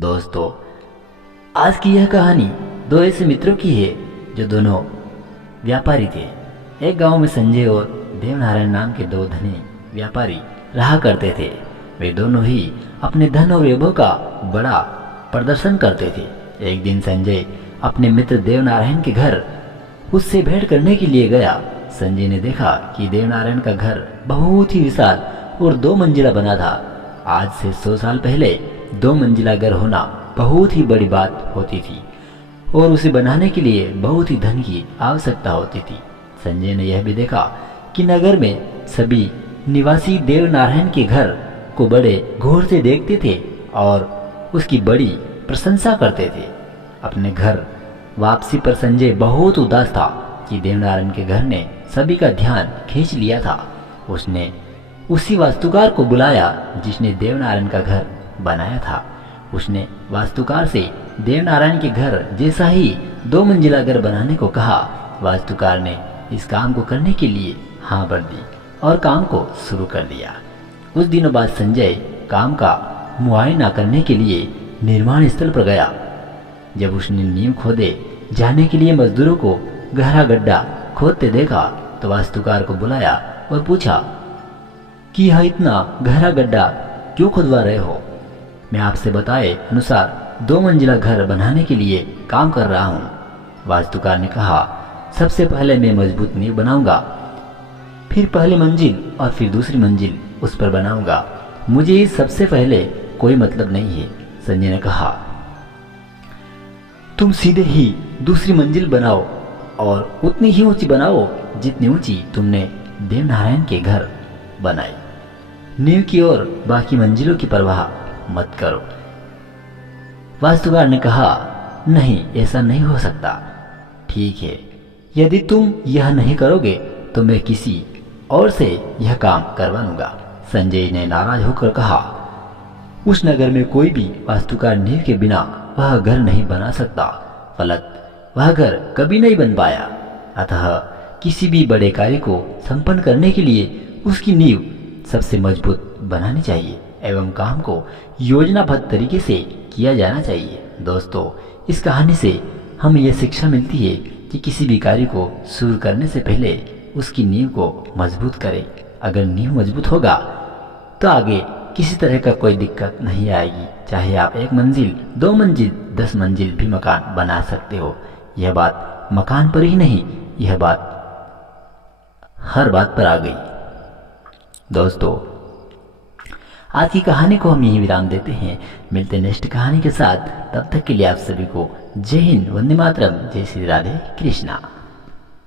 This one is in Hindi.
दोस्तों, आज की यह कहानी दो ऐसे मित्रों की है जो दोनों व्यापारी थे। एक गांव में संजय और देवनारायण नाम के दो धनी व्यापारी रहा करते थे। वे दोनों ही अपने धन और वैभव का बड़ा प्रदर्शन करते थे। एक दिन संजय अपने मित्र देवनारायण के घर उससे भेंट करने के लिए गया। संजय ने देखा कि देवनारायण का घर बहुत ही विशाल और 2 मंजिला बना था। आज से 100 साल पहले 2 मंजिला घर होना बहुत ही बड़ी बात होती थी और उसे बनाने के लिए बहुत ही धन की आवश्यकता होती थी। संजय ने यह भी देखा कि नगर में सभी निवासी देवनारायण के घर को बड़े गौर से देखते थे और उसकी बड़ी प्रशंसा करते थे। अपने घर वापसी पर संजय बहुत उदास था कि देवनारायण के घर ने सभी का ध्यान खींच लिया था। उसने उसी वास्तुकार को बुलाया जिसने देवनारायण का घर बनाया था। उसने वास्तुकार से देवनारायण के घर जैसा ही 2 मंजिला घर बनाने को कहा। वास्तुकार ने इस काम को करने के लिए हाँ भर दी और काम को शुरू कर दिया। कुछ दिनों बाद संजय काम का मुआयना करने के लिए निर्माण स्थल पर गया। जब उसने नींव खोदे जाने के लिए मजदूरों को गहरा गड्ढा खोदते देखा तो वास्तुकार को बुलाया और पूछा कि यह इतना गहरा गड्ढा क्यों खुदवा रहे हो? मैं आपसे बताए अनुसार 2 मंजिला घर बनाने के लिए काम कर रहा हूँ। वास्तुकार ने कहा, सबसे पहले मैं मजबूत नींव बनाऊंगा, फिर पहली मंजिल और फिर दूसरी मंजिल उस पर बनाऊंगा। मुझे इस सबसे पहले कोई मतलब नहीं है। संजय ने कहा, तुम सीधे ही दूसरी मंजिल बनाओ और उतनी ही ऊंची बनाओ जितनी ऊंची तुमने देवनारायण के घर बनाई। नींव की और बाकी मंजिलों की परवाह मत करो। वास्तुकार ने कहा, नहीं, ऐसा नहीं हो सकता। ठीक है, यदि तुम यह नहीं करोगे तो मैं किसी और से यह काम करवा लूंगा। संजय ने नाराज होकर कहा, उस नगर में कोई भी वास्तुकार नींव के बिना वह घर नहीं बना सकता। फलत वह घर कभी नहीं बन पाया। अतः किसी भी बड़े कार्य को संपन्न करने के लिए उसकी नींव सबसे मजबूत बनानी चाहिए एवं काम को योजनाबद्ध तरीके से किया जाना चाहिए। दोस्तों, इस कहानी से हमें यह शिक्षा मिलती है कि किसी भी कार्य को शुरू करने से पहले उसकी नींव को मजबूत करें। अगर नींव मजबूत होगा तो आगे किसी तरह का कोई दिक्कत नहीं आएगी। चाहे आप 1 मंजिल, 2 मंजिल, 10 मंजिल भी मकान बना सकते हो। यह बात मकान पर ही नहीं, यह बात हर बात पर आ गई। दोस्तों, आज की कहानी को हम यही विराम देते हैं। मिलते हैं नेक्स्ट कहानी के साथ। तब तक के लिए आप सभी को जय हिंद, वंदे मातरम, जय श्री राधे कृष्णा।